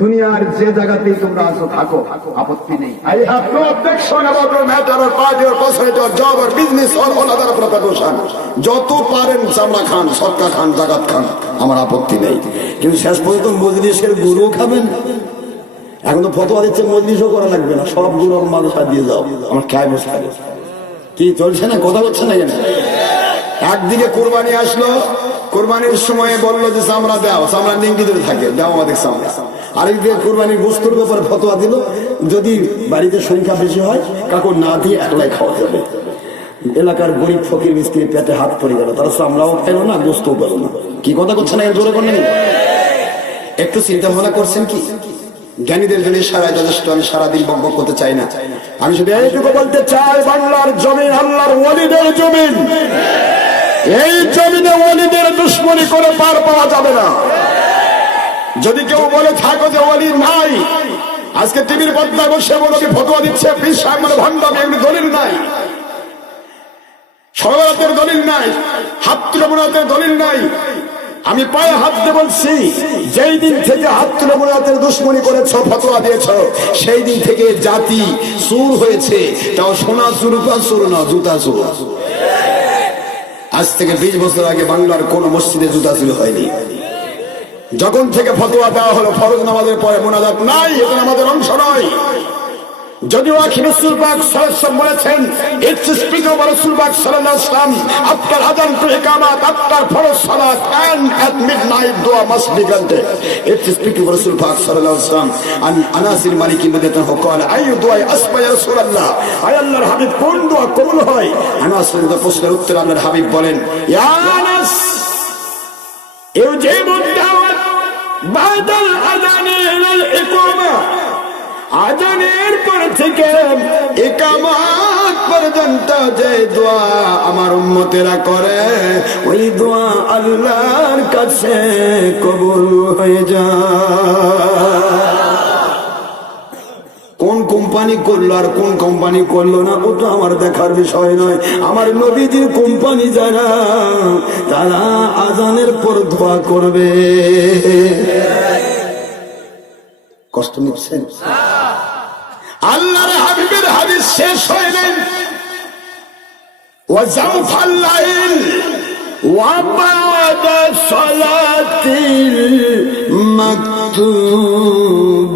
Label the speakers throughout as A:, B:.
A: দুনিয়ার যে জায়গাতেই তোমরা আসো থাকো। আপত্তি নেই.
B: যত পারেন চামড়া খান সরকার খান জাগাত খান, আমার আপত্তি নেই। কিন্তু শেষ পর্যন্ত মজলিসের গুরু খাবেন? এখন তো ফতোয়া দিচ্ছে, মজলিসও করা লাগবে না। সব গুরু মানুষ মানুষা দিয়ে যাও আমার খায় বসে কি চলছে না? কথা বলছে না কেন? একদিকে কোরবানি আসলো কোরবানির সময় বলল যে চামড়া দাও, চামড়া নিঙ্গি ধরে থাকে, দাও আমাদের চামড়া। আরেকদিকে কোরবানির ব্যাপারে ফতোয়া দিল, যদি বাড়িতে সংখ্যা বেশি হয়, কাকু না দিয়ে একলাই খাওয়া এলাকার গরিব ফকির মিস্ত্রি পেটে হাত পড়ে গেল, তারা চামড়াও পেল না, গোস্তও পেল না। কি কথা করছে না জোরে করেন একটু চিন্তা ভাবনা করছেন কি? জ্ঞানীদের জন্য সারা যথেষ্ট, আমি সারাদিন বকবক করতে চাই না। আমি শুধু এইটুকু বলতে চাই, বাংলার জমিন আল্লাহর ওয়ালিদের জমিন। এই জমিনে ওয়ালিদের দুশ্মনী করে পার পাওয়া যাবে না। যদি কেউ বলে, থাকো যে ওয়ালি নাই। আজকে টিভির পর্দায় বসে বলকে ফটোয়া দিচ্ছে বিশ মানে ভণ্ডামি এগুলি দলিল নাই। সরবরাতের দলিল নাই, হাত তুলমনাতের দলিল নাই। আমি পায়ে হাত দিয়ে বলছি, যেই দিন থেকে হাত তুলমনাতের দুশ্মনী করেছ, ফতোয়া দিয়েছ, সেই দিন থেকে জাতি সুর হয়েছে। তাও সোনা সুরুপা সুর না, জুতা সুর আজ থেকে বিশ বছর আগে বাংলার কোন মসজিদে জুতা চুরি হয়নি। যখন থেকে ফতোয়া দেওয়া হলো, ফরজ নামাজের পরে মোনাজাত নাই এটা আমাদের অংশ নয়। যদিও আখি রসুল পাক সাল্লাম বলেছেন ইটস স্পিক অফ রসুল পাক সাল্লাল্লাহু আলাইহি ওয়াসাল্লাম আফটার আযান টু ইকামাত আফটার ফরজ সালাত এন্ড এট মিডনাইট দোয়া must be granted it's speak of রসুল পাক সাল্লাল্লাহু আলাইহি ওয়াসাল্লাম আন আনাসির মালিক রাদিয়াল্লাহু আনহু قال আইয়ু দোয়া আসবা ইয়া রাসূলুল্লাহ আয় আল্লাহর হাবিব কোন দোয়া কবুল হয় আনাস রাদিয়াল্লাহু প্রশ্নের উত্তর আল্লাহর হাবিব বলেন ইয়া আনাস ইউজিবু দাওয়াত বাদাল আযানি ইলাল ইকামা আজানের পর থেকে একামাত পর্যন্ত যে দোয়া আমার উম্মতেরা করে, ওই দোয়া আল্লাহর কাছে কবুল হয়ে যায়। কোন কোম্পানি করল আর কোন কোম্পানি করল না, ও তো আমার দেখার বিষয় নয়। আমার নবীজির কোম্পানি যারা, তারা আজানের পর দোয়া করবে। কষ্ট নিচ্ছেন? আল্লাহর হাবিবের হাদিস শেষ হইলেন وزوف الليل وبعد صلاة المكتوبة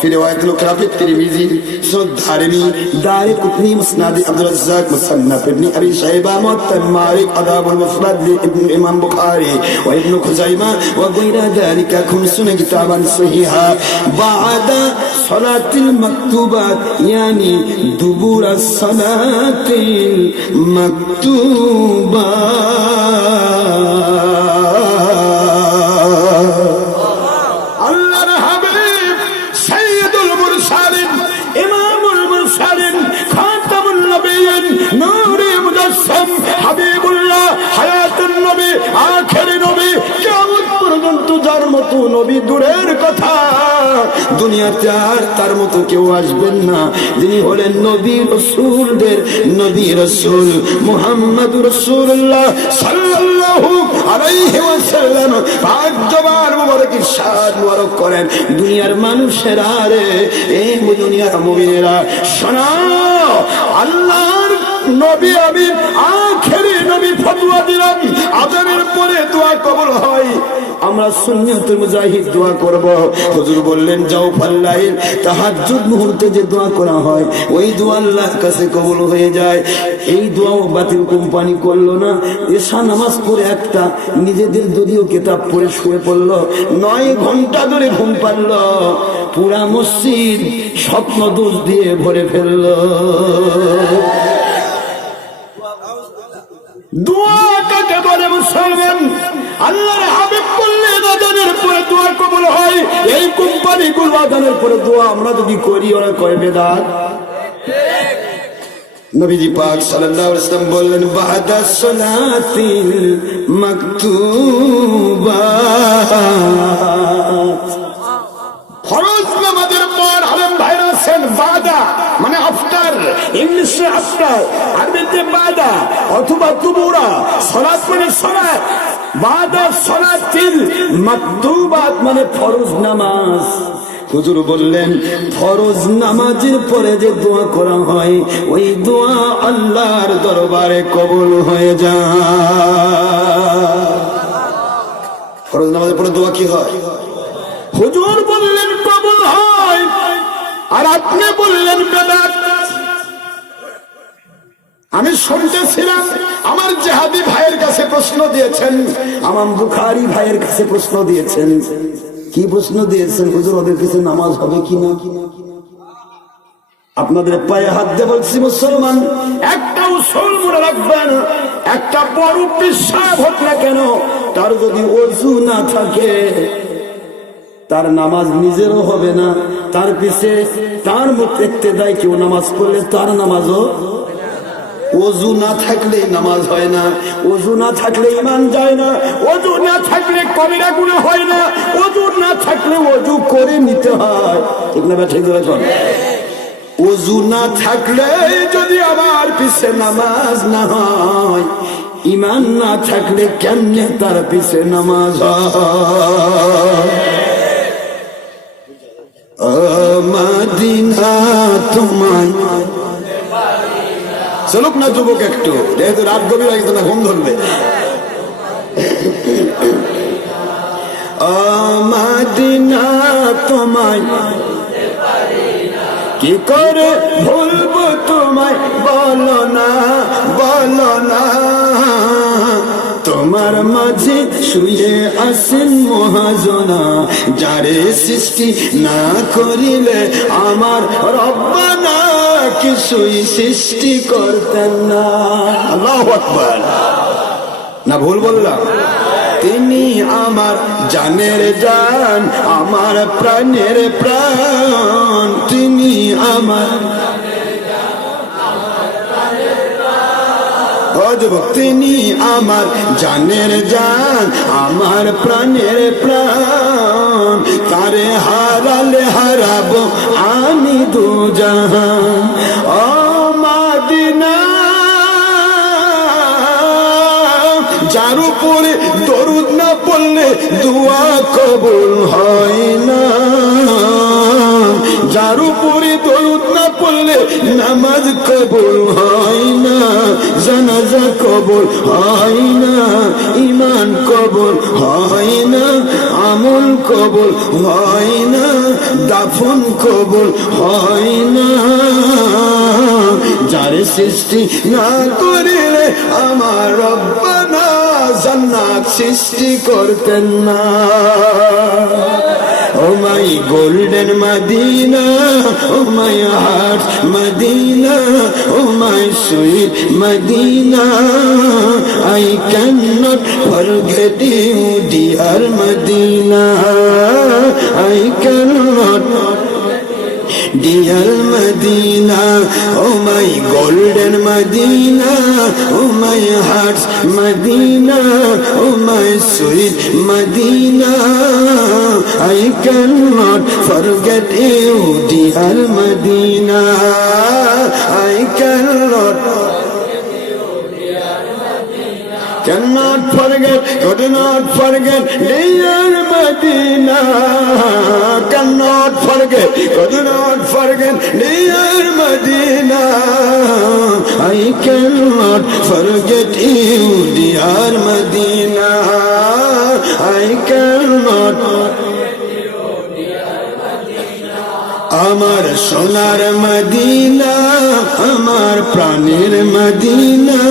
B: وفي رواية الأخرى في الترمذي سد دارمي دار قطني مسند عبد الرزاق مصنف ابن أبي شيبة مؤتم مالك أداب المفرد لابن إمام بخاري وابن خزيمة وغير ذلك خمسون كتابا صحيحا بعد صلاة المكتوبات يعني دبور الصلاة المكتوبة দূরের কথা। দুনিয়াতে আর তার মতো কেউ আসবেন না। যিনি হলেন নবী রসুলদের, নবী রসুল মুহাম্মদ রসুল্লাহ দুনিয়ার মানুষেরা আখেরি নবী দিলাম। পরে দোয়া কবুল হয়। আমরা সুন্নিয়তুল মুজাহিদ দোয়া করব। হুজুর বললেন, যাও ফাল্লাইল, তাহাজ্জুদ মুহূর্তে যে দোয়া করা হয়, ওই দোয়া আল্লাহর কাছে কবুল হয়ে যায়। এই দোয়াও বাতিল কোম্পানি করল না। এসা নামাজ পড়ে একটা নিজেদের যদিও কিতাব পড়ে শুয়ে পড়ল। নয় ঘণ্টা ধরে ঘুম পারল পুরা মসজিদ স্বপ্ন দোষ দিয়ে ভরে ফেলল। দোয়া কাকে বলে মুসলমান? আল্লাহর হাবিব বললেন আজানের পরে দোয়া কবুল হয়। এই কোম্পানি আজানের পরে দোয়া আমরা যদি করি ওরা কয় বেদাত? নবীজি পাক সাল্লাল্লাহু আলাইহি ওয়াসাল্লাম বললেন বাদা সালাতিল মাকতুবা। ফরজ নামাজের পর আলম ভাইরা আছেন বাদা মানে আফটার ইংলিশে আফটার বাদা অথবা তুবুরা সালাত মানে সালাত বাদা সালাতিল মাকতুবাত মানে ফরজ নামাজ। হুজুর বললেন, ফরজ নামাজের পরে যে দোয়া করা হয়, ওই দোয়া আল্লাহর দরবারে কবুল হয়ে যায়। ফরজ নামাজের পরে দোয়া কি হয়? হুজুর বললেন, কবুল হয়। আর আপনি বললেন, বেদাত আমি শুনতেছিলাম আমার জেহাদি ভাইয়ের কাছে প্রশ্ন দিয়েছেন, আমার বুখারি ভাইয়ের কাছে প্রশ্ন দিয়েছেন। কি প্রশ্ন দিয়েছেন? হুজুর, ওদের কাছে নামাজ হবে কি না? আপনাদের পায়ে হাত দিয়ে বলছি, মুসলমান, একটা উসল মনে রাখবেন, একটা বড় বিশ্বাস হোক না কেন, তার যদি অজু না থাকে, তার নামাজ নিজেরও হবে না, তার পিছে তার মুখ দেখতে দেয়, কেউ নামাজ পড়লে তার নামাজও অজু না থাকলে নামাজ হয় না অজু না থাকলে ইমান যায় না অজু না থাকলে কবিরা গুণা হয় না অজু না থাকলে অজু করে নিতে হয়। ঠিক না ধরে অজু না থাকলে যদি আমার পিছে নামাজ না হয় ইমান না থাকলে কেমনে তার পিছে নামাজ হয়? মদিনা তোমায় চলুক না যুবক একটু, যেহেতু রাত গভীর হয়ে না ঘুম ধরবে। মদিনা তোমায়, কি করে ভুলবো তোমায়? বলো না বলো না। তোমার মাঝে শুয়ে আসেন মহাজনা, যারে সৃষ্টি না করিলে আমার রব্বানা কিছুই সৃষ্টি করতেন না। আল্লাহ না ভুল বললাম। তিনি আমার জানের জান আমার প্রাণের প্রাণ। তিনি আমার তিনি আমার জানের জান আমার প্রাণের প্রাণ। তারে হারালে হারাবো যার উপরে দরুদ না পড়লে দোয়া কবুল হয় না। যার উপরে দরুদ না পড়লে নামাজ কবুল হয় না, জানাজা কবুল হয় না ইমান কবুল হয় না, আমল কবুল হয় না, দাফন কবুল হয় না। যারে সৃষ্টি না করিলে আমার রব্বানা জান্নাত সৃষ্টি করতেন না ও my golden Medina, oh my heart Medina, oh my sweet Medina. I can not forget you, dear Medina. I can not dear Medina. Oh my golden Medina. Oh my heart's Medina. Oh my sweet Medina. I cannot forget you, dear Medina. I cannot. Cannot forget, could not forget, dear Medina. Cannot forget, could not forget, dear Medina. I cannot forget you, dear Medina. I cannot. আমার সোনার Medina আমার প্রাণের Medina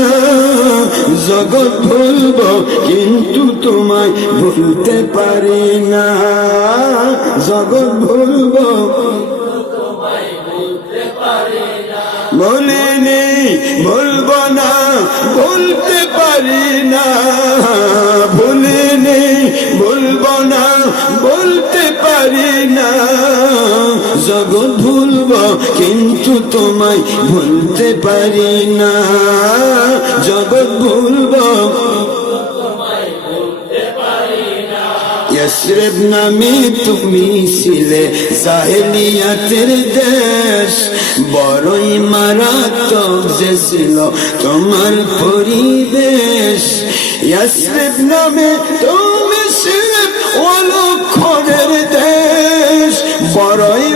B: জগৎ ভুলব, কিন্তু তোমায় ভুলতে পারি না। জগৎ ভুলব বলিনি ভুলব না, ভুলতে পারি না। ভুলিনি ভুলব না, বলতে পারি না। জগৎ ভুলব, কিন্তু তোমায় ভুলতে পারি না। জগৎ ভুলবো ইয়সরব নামে তুমি ছিলে জাহেলিয়াতের দেশ। বড়ই মারাত্মক যে ছিল তোমার পরিবেশ। আশ্রেব নামে তুমি ছিলে, অলক্ষণের দেশ। বড়ই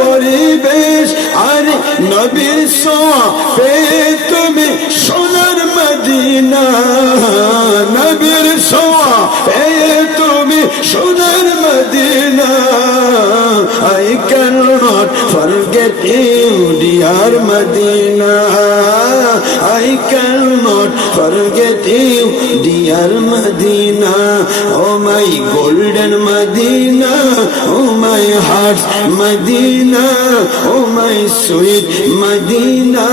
B: পরিবেশ। আর নবীর সোয়া পেয়ে তুমি সোনার মদিনা। নবীর সোয়া পেয়ে তুমি সোনার Medina I cannot forget you dear Medina I cannot forget you dear Medina Oh my golden Medina Oh my heart Medina Oh my sweet Medina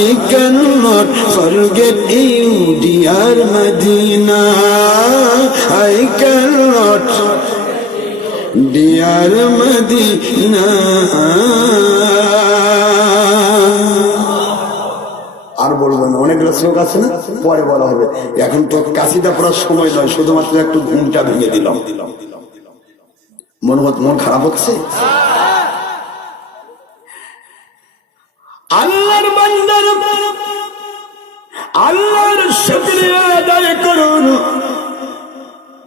B: I cannot forget you dear Medina I cannot dear Medina
A: আর বলব না, অনেকগুলো শ্লোক আছে না? পরে বলা হবে। এখন তো কাশিটা পড়ার সময় নয়, শুধুমাত্র একটু ঘুমটা ভেঙে দিলাম। মন মন খারাপ হচ্ছে?
B: আল্লাহর বান্দার আল্লাহর শুকরিয়া আদায় করুন।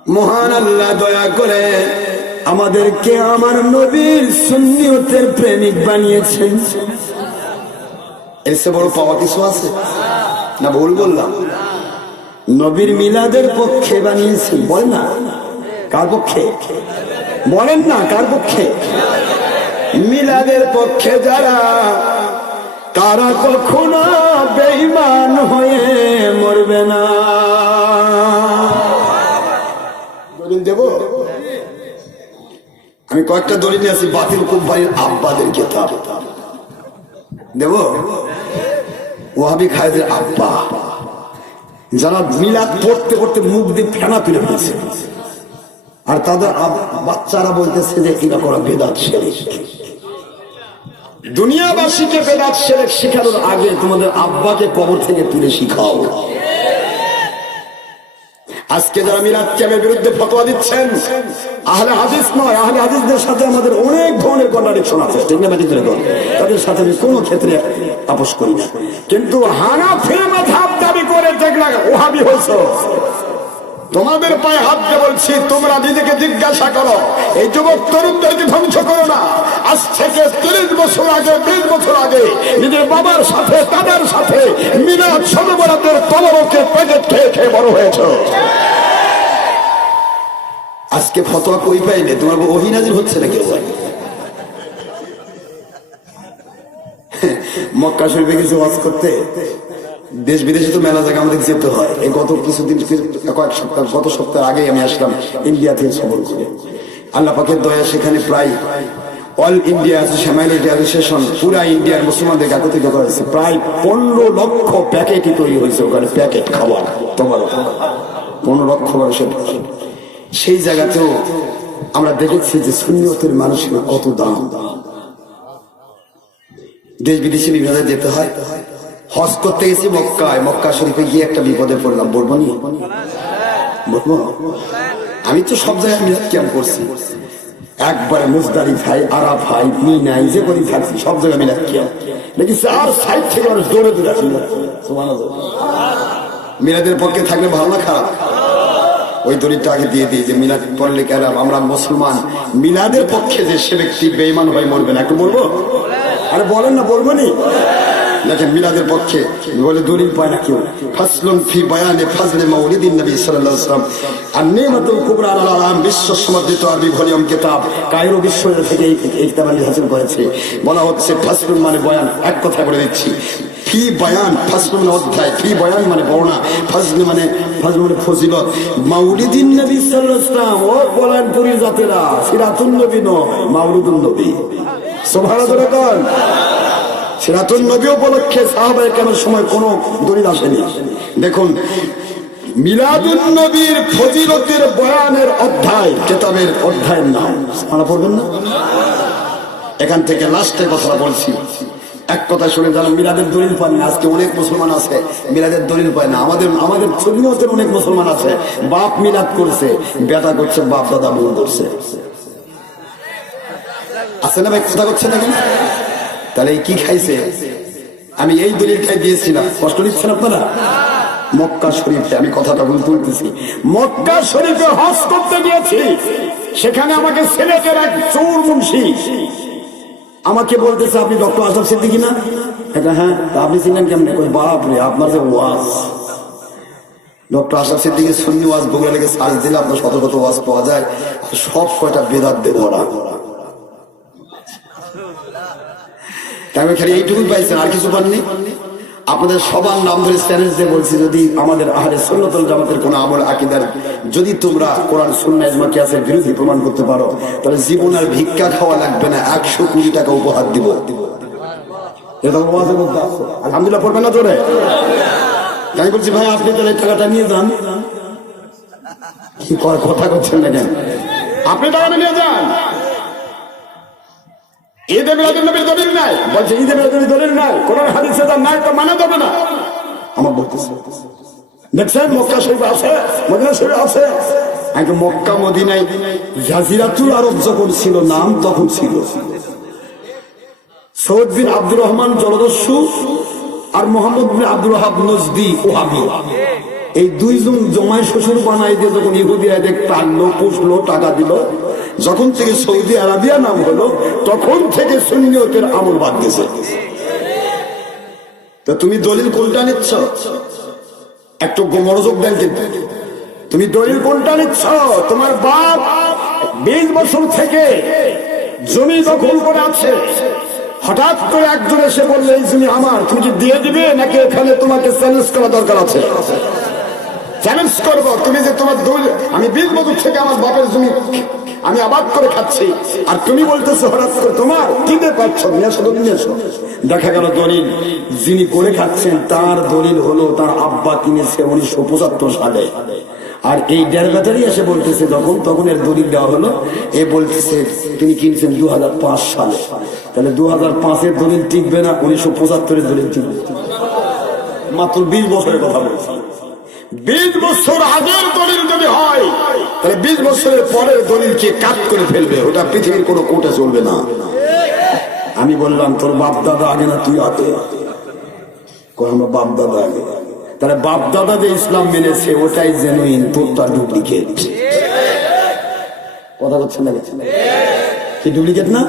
A: মহান আল্লাহ দয়া করে আমাদেরকে আমার নবীর সুন্নিয়তের প্রেমিক বানিয়েছেন। এসে বড় পাওয়া কিছু আছে? না, ভুল বললাম। নবীর মিলাদের পক্ষে বানিয়েছেন, বল না? কার পক্ষে? বলেন না, কার পক্ষে? মিলাদের পক্ষে যারা, তারা কখনো বেইমান হয়ে মরবে না। আমি কয়েকটা দলিল আছি বাতিল কোম্পানির আব্বাদের কেতাব দেব? ওহাবি খায়দের আব্বা। যারা মিলাদ পড়তে পড়তে মুখ দিয়ে ফেনা তুলে ফেলছে। আর তাদের বাচ্চারা বলতেছে যে এরা করা বেদাত শেরিক দুনিয়াবাসীকে বেদাত শেরেক শেখানোর আগে তোমাদের আব্বাকে কবর থেকে তুলে শিখাও। আজকে যারা মিলাদ ক্যামের বিরুদ্ধে ফতোয়া দিচ্ছেন, আহলে হাদিস নয়, আহলে হাদিসদের সাথে আমাদের অনেক ধরনের কন্ট্রাডিকশন আছে। ঠিক না তাদের সাথে আমি কোনো ক্ষেত্রে আপোষ করি না। কিন্তু হানাফি মাথাব দাবি করে দেখলাম, ওহাবি হয়েছ। তোমাদের পায়ে হাত দিয়ে বলছি, তোমরা নিজেকে জিজ্ঞাসা করো, এই যুবক তরুণদেরকে ধ্বংস করো না? আজ থেকে তিরিশ বছর আগে, বিশ বছর আগে, নিজের বাবার সাথে, দাদার সাথে মিলাদ সরবরাতের তবরকে প্যাকেট খেয়ে খেয়ে বড় হয়েছ। আজকে ফতোয়া কই পাইলে? তোমার অহিনাজির হচ্ছে না মক্কা শরীফে কিছু ওয়াজ করতে? দেশ বিদেশে তো মেলা জায়গা আমাদের যেতে হয়। এই গত কিছুদিন, কয়েক সপ্তাহ, গত সপ্তাহ আগে আমি আসলাম ইন্ডিয়া থেকে সফর করে। আল্লাহ পাকের দয়া সেখানে প্রায় অল ইন্ডিয়া অ্যাসোসিয়েশন অ্যাসোসিয়েশন পুরা ইন্ডিয়ার মুসলমানদের একত্রিত করা হয়েছে। প্রায় পনেরো লক্ষ প্যাকেটই তৈরি হয়েছে ওখানে, প্যাকেট খাবার, তোমার। পনেরো লক্ষ মানুষের। সেই জায়গাতেও আমরা দেখেছি যে শূন্যতের মানুষের কত দাম। দেশ বিদেশে বিভিন্ন যেতে হয়। হজ করতে গেছি মক্কায়, মক্কা শরীফে গিয়ে একটা বিপদে পড়লাম। বলব নি? আমি তো সব জায়গায় মিলাদ ক্যাম্প করছি। একবারে মুজদারি ভাই, আরা ভাই মিনাই যে করি থাকছি সব জায়গায় মিলাদ ক্যাম্প। নাকি চার সাইড থেকে মানুষ দৌড়ে দৌড়ে আসি মিলাদের পক্ষে থাকলে ভালো না খারাপ? ওই দলিলটা আগে দিয়ে দিই যে মিলাদ পড়লে কেন আমরা মুসলমান? মিলাদের পক্ষে যে সে ব্যক্তি বেইমান হয়ে মরবে না, একটু বলব? আরে বলেন না, বলব নি? দেখেন মিলাদের পক্ষে? বলে, দলিল পায় না কেউ। ফাসলুন ফি বায়ানে ফাজলে মাউলিদিন নবী সাল্লাল্লাহু আলাইহি ওয়াসাল্লাম। আর নেমাতুল কুবরা আল আলাম, বিশ্ব সমর্থিত আরবি ভলিউম কিতাব কায়রো বিশ্ববিদ্যালয় থেকে এই কিতাব আমি হাসিল করেছি। বলা হচ্ছে ফাসলুন মানে বয়ান। এক কথা বলে দিচ্ছি, ফি বয়ান ফাসলুন অধ্যায়। ফি বয়ান মানে বর্ণা ফাজলে মানে ফাজল মানে ফজিলত। মাউলিদিন নবী সাল্লাল্লাহু ও বলেন পুরী জাতেরা, সিরাতুন নবী নয়, মাউলিদুন নবী। সুবহানাল্লাহ সিরাতুল নবী উপলক্ষে সাহাবায়ে কেন সময় কোনো দলিল আসেনি। দেখুন, মিলাদুন নবীর ফজিলতের বয়ানের অধ্যায়, কেতাবের অধ্যায়ের নাম। আপনারা পড়বেন না? এখান থেকে লাস্টে কথা বলছি। এক কথা শুনে যারা মিলাদের দলিল পান না, আজকে অনেক মুসলমান আছে, মিলাদের দলিল পায় না। আমাদের আমাদের সুন্নিয়তের অনেক মুসলমান আছে। বাপ মিলাদ করছে, বেটা করছে, বাপ দাদা বোন করছে। আছে না ভাই, কথা করছে না কেন? তাহলে কি খাইছে? আমি এই দলিলটাই দিয়েছিলাম কষ্ট নিচ্ছেন আপনারা? মক্কা শরীফে, আমি কথাটা ভুল তুলতেছি মক্কা শরীফে হজ করতে গিয়েছি। সেখানে আমাকে সিলেটের এক চোর মুন্সি। আমাকে বলতেছে, আপনি ডক্টর আশরাফ সিদ্দিকি না? এটা হ্যাঁ আপনি চিনলেন কেমনে? কই, বাপ রে, আপনার যে ওয়াজ। ডক্টর আশরাফ সিদ্দিকি সুন্নি ওয়াজ বগুড়া লেগে সার্চ দিলে আপনার শত শত ওয়াজ পাওয়া যায়। সব কয়টা বেদাত দিয়ে ভরা আমি খালি এইটুকুই পাইছেন আর কিছু পাননি আপনাদের সবার নাম ধরে চ্যালেঞ্জ দিয়ে বলছি, যদি আমাদের আহারে সন্ন্যতল জামাতের কোন আমল, আকিদার, যদি তোমরা কোরআন সুন্না ইজমা, কিয়াসের বিরোধী প্রমাণ করতে পারো, তাহলে জীবন আর ভিক্ষা খাওয়া লাগবে না, একশো কুড়ি টাকা উপহার দিব। আলহামদুলিল্লাহ না তোরে আমি বলছি, ভাই, আপনি তাহলে টাকাটা নিয়ে যান। কি কথা করছেন না কেন? আপনি টাকাটা নিয়ে যান। ঈদে মিলাদুল নবীর দলিল নাই। বলছে দলিল নাই। কোরআন, হাদিসে তার নাই তো মানে যাবে না। আমার বলতেছে, দেখছেন, মক্কা শরীফ আছে, মদিনা শরীফ আছে। মক্কা জাজিরাতুল আরব যখন ছিল, নাম তখন ছিল। আব্দুর রহমান জলদস্যু আর মোহাম্মদ বিন আব্দুল নজদি ওহাবি। এই দুইজন জমায় শ্বশুর বানাই দিয়ে যখন দেখ টানলো পুষলো, টাকা দিল যখন থেকে সৌদি আরবিয়া নাম হলো, তখন থেকে সুন্নিয়তের আমল বাদ গেছে। তো তুমি দলিল কোনটা নিচ্ছ? একটু মনোযোগ দেন কিন্তু তুমি দলিল কোনটা নিচ্ছ? তোমার বাপ বিশ বছর থেকে জমি দখল করে আছে। হঠাৎ করে একজন এসে বললে, এই জমি আমার, তুমি কি দিয়ে দিবে? নাকি এখানে তোমাকে চ্যালেঞ্জ করা দরকার আছে? চ্যালেঞ্জ করব। তুমি যে তোমার দলিল আমি বিশ বছর থেকে আমার বাপের জমি আমি আবাদ করে খাচ্ছি। আর তুমি বলতেছো, হঠাৎ করে তোমার কিনে পাচ্ছ। দেখা গেল দলিল, যিনি করে খাচ্ছেন, তার দলিল হলো, তার আব্বা কিনেছে উনিশশো পঁচাত্তর সালে। আর এই দেড় ব্যাটারি এসে বলতেছে, তখন তখন এর দলিল দেওয়া হলো। এ বলতেছে, তিনি কিনছেন দু হাজার পাঁচ সালে। তাহলে দু হাজার পাঁচের দলিল টিকবে না, উনিশশো পঁচাত্তরের দলিল টিকবে। মাত্র বিশ বছরের কথা বলছি। বিশ বছর আগের দলিল যদি হয়, তাহলে বিশ বছরের পরের দলিলকে কাট করে ফেলবে? ওটা পৃথিবীর কোনো কোর্টে চলবে না। আমি বললাম, তোর বাপ দাদা আগে না তুই আগে? কই বাপ দাদা আগে। তাহলে বাপ দাদা যে ইসলাম মেনেছে, ওটাই জেনুইন তোরটা ডুপ্লিকেট কথা বলছেন না কি ডুপ্লিকেট না?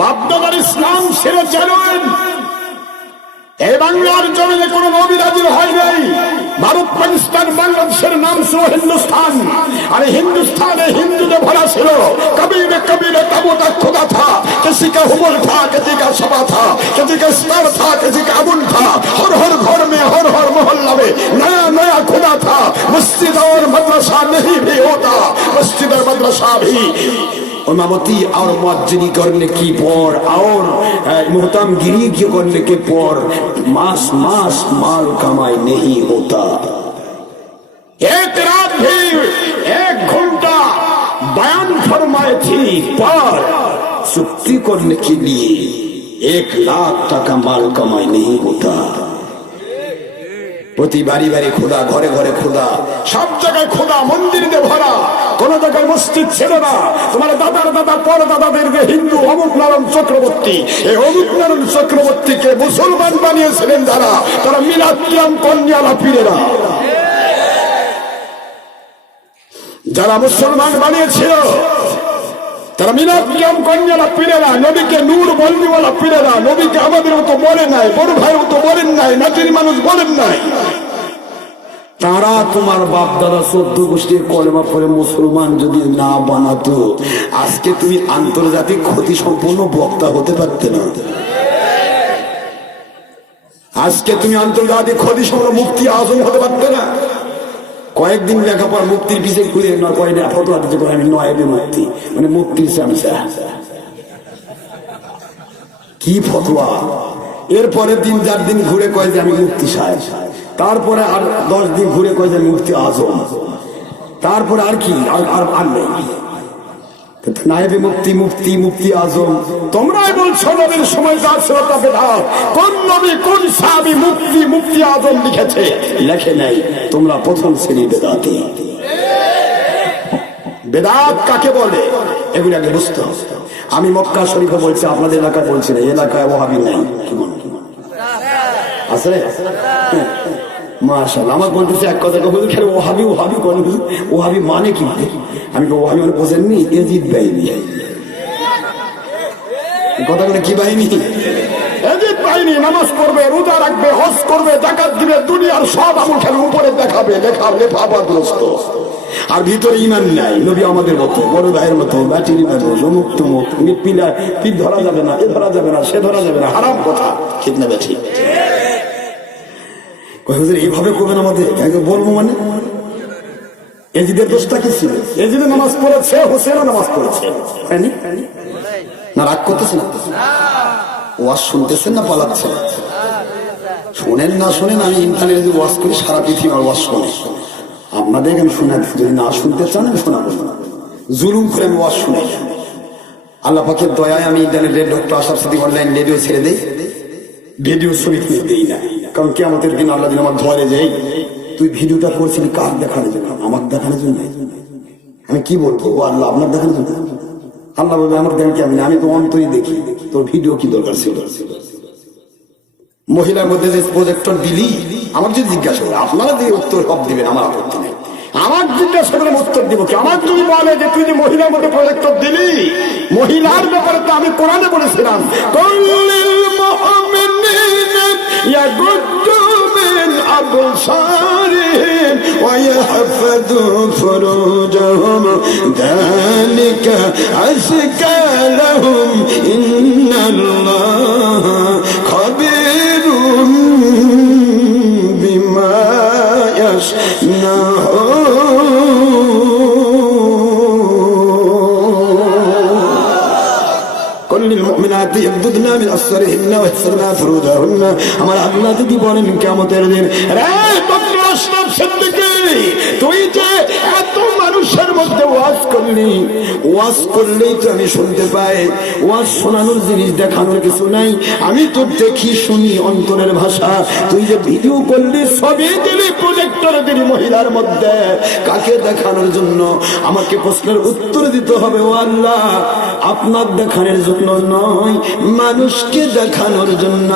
A: বাপ দাদার ইসলাম ছেড়ে জেনুইন এই বাংলার জমিনে কোন নবী রাজির হয় নাই। ভারত পাকিস্তান বাংলাদেশের নাম ছিল হিন্দুস্তান আর হিন্দুস্তানে হিন্দুদের ভরা ছিল কবিরে কবিরে তাবুতা खुदा था किसी का हुबल था किसी का सभा था किसी का स्तर था किसी का अबुल था हर हर घर में हर हर मोहल्ला में नया नया खुदा था मस्जिद और मदरसा नहीं भी होता मस्जिद और मदरसा भी इमामती और मुअज्जिनी करने की पर और मोहतम गिरी की करने के पर मास मास माल कमाई नहीं होता एक रात भी एक घंटा बयान फरमाई थी पर चुक्ति करने के लिए एक लाख टका माल कमाई नहीं होता প্রতি বাড়ি বাড়ি খোদা ঘরে ঘরে খোদা সব জায়গায় খোদা মন্দির দিয়ে ভরা। কোন জায়গায় মসজিদ ছিল না। তোমার দাদার দাদা, পর দাদাদের যে হিন্দু অমুক নারায়ণ চক্রবর্তী, এই অমুক নারায়ণ চক্রবর্তীকে মুসলমান বানিয়েছিলেন যারা, তারা মিলাদ কিয়াম কন্যারা পীরেরা যারা মুসলমান বানিয়েছিল তারা কন্যারা নবীকে নূর পীরেরা নবীকে আমাদের মতো নাই, বড় ভাই মতো বলেন নাই মানুষ বলেন নাই। তারা তোমার বাপ দাদা চোদ্দ গোষ্ঠীর কলেমা পরে মুসলমান যদি না বানাতো, আজকে তুমি আন্তর্জাতিক ক্ষতি সম্পূর্ণ বক্তা হতে পারতে না। আজকে তুমি আন্তর্জাতিক ক্ষতি সম্পূর্ণ মুক্তি আজম হতে পারতে না। কয়েকদিন লেখাপড়া মুক্তির পিছিয়ে ঘুরে নয় কয়েকদিন ফটো হাতে করে আমি নয়েবে মুক্তি। মানে মুক্তির চামচা। কি ফতোয়া?
B: এরপরে তিন চার দিন ঘুরে কয় যে আমি মুক্তি সাহেব তারপরে আর দশ দিন ঘুরে কয় যে মুক্তি আজম। তারপরে আর কি আর আর নেই। মুক্তি মুক্তি মুক্তি আজম বেদাত। লেখে নাই। তোমরা প্রথম শ্রেণি কাকে বলে? এগুলি আগে বুঝতে আমি মক্কা শরীফে বলছি, আপনাদের এলাকায় বলছি না এলাকায় ওহাবি নাই। কি মনে? আছে? মাশাল আমার বলতেছে এক কথা হুজুর খেলে ওহাবি ওহাবি কোন? ওহাবি মানে কি? আমি ওহাবি মানে বোঝেননি, এজিদ বাহিনী। কথাগুলো কি বাহিনী? এজিদ বাহিনী, নামাজ পড়বে, রোজা রাখবে, হজ করবে জাকাত দিবে, দুনিয়ার সব আমল খেলে উপরে দেখাবে, লেখা লেফাবাদগ্রস্ত আর ভিতরে ইমান নাই, নবী আমাদের মতো, বড় ভাইয়ের মতো ব্যাটির মতো অমুক তমুক পিলা ধরা যাবে না, এ ধরা যাবে না, সে ধরা যাবে না, হারাম কথা, ঠিক না হুজুর, এইভাবে করবেন আমাদের? একদম বলব মানে? এজিদের দোষটা কি ছিল? এজিদে নামাজ পড়েছে, হোসেনও নামাজ পড়েছে। না? রাগ করতেছে না? ওয়াজ শুনতেছেন না, পালাচ্ছেন? শোনেন না, শোনেন, আমি ইন্টারনেটে যে ওয়াজ করি, সারা পৃথিবী আমার ওয়াজ শোনে। আপনাদের আমি শোনা যদি না শুনতে চান, আমি শোনাবো। না জুলুম করে আমি ওয়াজ শুনে আল্লাহ পাকের দয়ায় আমি ইন্টারনেটে ডক্টর আশার সাথে অনলাইন রেডিও ছেড়ে দেই। ছবি তুলে দেই না। কারণ কি আমাদের দিন আল্লাহ দিন আমার ধরে যাই, তুই ভিডিওটা করছিলি, কার দেখানোর জন্য? আমার দেখানোর জন্য। আমি কি বলব? ও আল্লাহ, আপনার দেখানোর জন্য? আল্লাহ বলবে, আমার দেন কি আমি আমি তো অন্তরই দেখি। তোর ভিডিও কি দরকার ছিল? মহিলার মধ্যে যে প্রজেক্টর দিলি আমার যদি জিজ্ঞাসা করে, আপনারা যে উত্তর সব দিবেন, আমার আপত্তি নেই। আমার জিজ্ঞাসা করে উত্তর দিব কি? আমার যদি বলে যে তুই যে মহিলার মধ্যে প্রজেক্টর দিলি, মহিলার ব্যাপারে তো আমি কোরআনে বলেছিলাম। يقد من أبصارهم ويحفظ فروجهم. ذلك أزكى لهم. إن الله خبير بما يصنعون আল্লাহতে ইবদুদনা মিন আসরিহিন্না ওয়া ইসরনা ফুরুজাহুন্না। আমার আল্লাহ যদি বলেন কিয়ামতের দিন, রে বকর আশরাফ সিদ্দিকী, তুই যে এত মানুষের মধ্যে ওয়াজ করলি, ওয়াজ করলেই তো আমি শুনতে পাই। ওয়াজ শোনানোর জিনিস দেখানোর কিছু নাই। আমি তো দেখি, শুনি অন্তরের ভাষা। তুই যে ভিডিও করলি, সবই দিলি প্রজেক্টর দিলি মহিলার মধ্যে। কাকে দেখানোর জন্য? আমাকে প্রশ্নের উত্তর দিতে হবে, ও আল্লাহ। আপনার দেখানোর জন্য নয়, মানুষকে দেখানোর জন্য।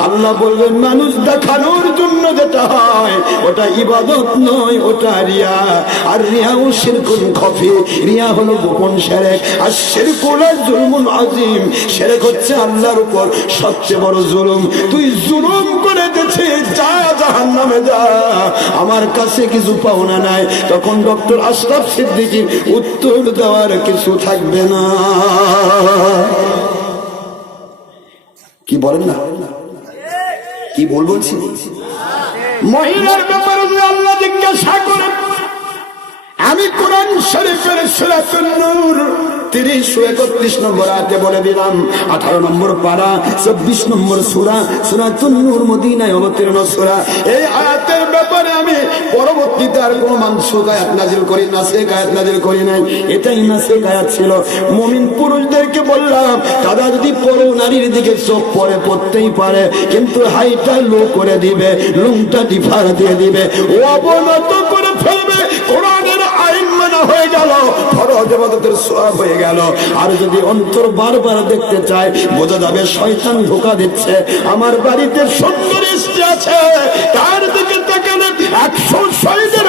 B: আল্লাহ বলবেন, মানুষ দেখানোর জন্য যেটা হয়, ওটা ইবাদত নয়, ওটা রিয়া। আর রিয়া ও শিরকুন খফি। রিয়া হলো গোপন সেরেক। আর শিরকুল জুলমুন আজিম। সেরেক হচ্ছে আল্লাহর উপর সবচেয়ে বড় জুলুম। তুই জুলুম করে গেছে যা জাহান নামে যা। আমার কাছে কিছু পাওনা নাই। তখন ডক্টর আশরাফ সিদ্দিকির উত্তর দেওয়ার কিছু থাকবে না। কি বলেন না? কি বলব বলছি? মহিলার ব্যাপারে আল্লাহ জিজ্ঞাসা করেন আমি কোরআন শরীফের সুরাতুন নূর তিরিশ একত্রিশ বলে দিলাম। আঠারো নম্বর চব্বিশ নম্বর অবতীর্ণ এই ব্যাপারে আমি পরবর্তীতে আর করি করি নাই। এটাই ছিল। মমিন পুরুষদেরকে বললাম তারা যদি পর নারীর দিকে চোখ পরে পড়তেই পারে, কিন্তু হাইটা লো করে দিবে লুংটা ডিফার দিয়ে দিবে। অবনত করে আইন হয়ে গেল। ফরজ ইবাদতের সওয়াব হয়ে গেল। আর যদি অন্তর বারবার দেখতে চায়, বোঝা যাবে শয়তান ধোকা দিচ্ছে। আমার বাড়িতে সুন্দর আছে। তার দিকে তাকালে একশো শহীদের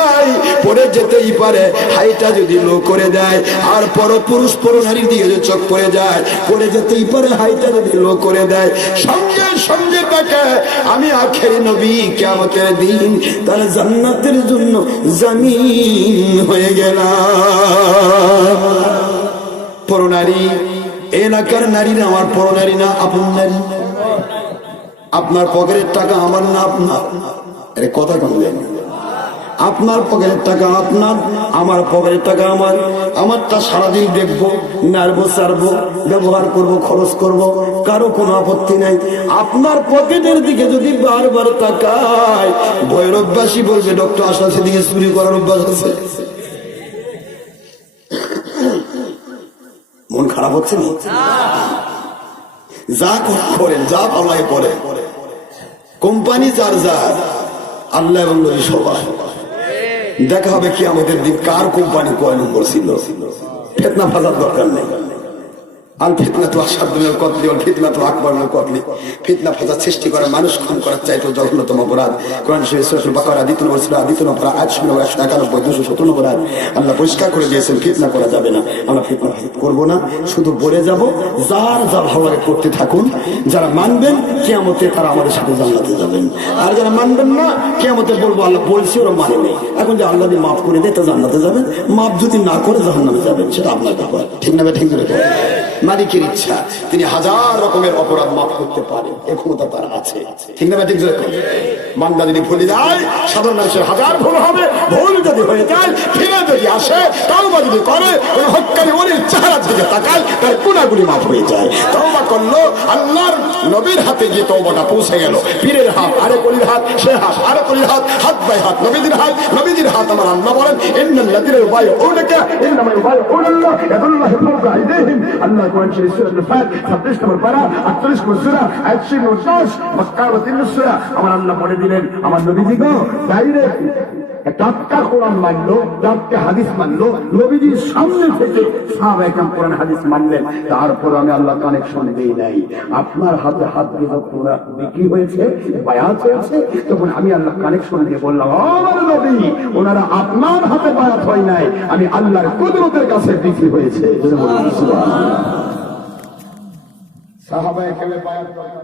B: পড়ে যেতেই পারে। হাইটা যদি লো করে দেয়, আর পর পুরুষ পর নারীর দিকে যদি চোখ পড়ে যায়, পড়ে যেতেই পারে, হাইটা যদি লো করে দেয়। সঙ্গে সঙ্গে তাকে, আমি আখের নবী কেমতের দিন তার জান্নাতের জন্য জামিন হয়ে গেলাম। পরনারী এলাকার নারীরা আমার পরনারী না, আপন নারী। আপনার পকেটের টাকা আমার না, আপনার। কথা বললেন আপনার পকেটের টাকা আপনার, আমার পকেটের টাকা আমার। আমারটা সারাদিন দেখব নাড়বো সারবো, ব্যবহার করব, খরচ করব, কারও কোনো আপত্তি নাই। আপনার পকেটের দিকে যদি বারবার তাকায় ভয়ের অভ্যাসই বলবে, ডক্টর আশা সেদিকে চুরি করার অভ্যাস আছে। মন খারাপ হচ্ছে না? যা করেন যা পালায় করে কোম্পানি যার যার আল্লাহ এবং সবাই দেখা হবে কি আমাদের দিন কার কোম্পানি কয় নম্বর ছিল ফেতনা ফাজার দরকার নেই। আল ফিতনা তো কতলি ফিতনা তো কতলি ফিতনা সৃষ্টি মানুষ খুন করার জঘন্যতম অপরাধ। কোরআন শরীফ সূরা বাকারা। আল্লাহ পরিষ্কার করে দিয়েছেন, ফিতনা করা যাবে না। আমরা ফিতনা করব না, শুধু বলে যাব, যার যা ভালো লাগে করতে থাকুন। যারা মানবেন, কেয়ামতে তারা আমাদের সাথে জান্নাতে যাবেন। আর যারা মানবেন না, কেয়ামতে বলব আল্লাহ বলছি, ওরা মানে নেই। এখন যে আল্লাহ মাফ করে দেয়, তা জান্নাতে যাবেন। মাফ যদি না করে, জাহান্নামে যাবেন, সেটা আপনার ব্যাপার। ঠিক না ঠিক করে মালিকের ইচ্ছা, তিনি হাজার রকমের অপরাধ মাফ করতে পারেন। এ ক্ষমতা তার আছে। ঠিক না ঠিক মান্দা যদি ভুলে যায়, সাধারণ মানুষের হাজার ভুল হবে, ভুল যদি হয়ে যায় ফিরে যদি আসে তাও বা যদি করে, ওই হকারি ওর চেহারা দিকে তাকায়, তার গুণাগুলি মাফ হয়ে যায়। তওবা করল, আল্লাহর নবীর হাতে গিয়ে তওবাটা পৌঁছে গেল। পীরের হাত, আরে কলির হাত, সে হাত, আরে কলির হাত হাত বাই হাত নবীদের হাত নবীদের হাত আমার আল্লাহ বলেন ইন্নাল লাযিনা ইউবাইউনাকা, ইন্নামা ইউবাইউনাল্লাহ, ইয়াদুল্লাহি ফাওকা আইদিহিম আল্লাহ কোরআন শরীফ সূরা আল-ফাত 26 নম্বর পারা 48 নম্বর সূরা আয়াত 10 মক্কা ও তিন সূরা আমার দিলেন আমার নবীজি কোরআন মানলো হাদিস মানলো নবীজির সামনে থেকে সাহাবাহাম কোরআন হাদিস মানলেন। তারপর আমি আল্লাহ কানেকশন দেই নাই। আপনার হাতে হাত দিয়ে যখন ওরা বিক্রি হয়েছে বায়াত হয়েছে তখন আমি আল্লাহ কানেকশন দিয়ে বললাম আমার নবী ওনারা আপনার হাতে বায়াত হয় নাই। আমি আল্লাহর কুদরতের কাছে বিক্রি হয়েছে। সাহাবাহাম বায়াত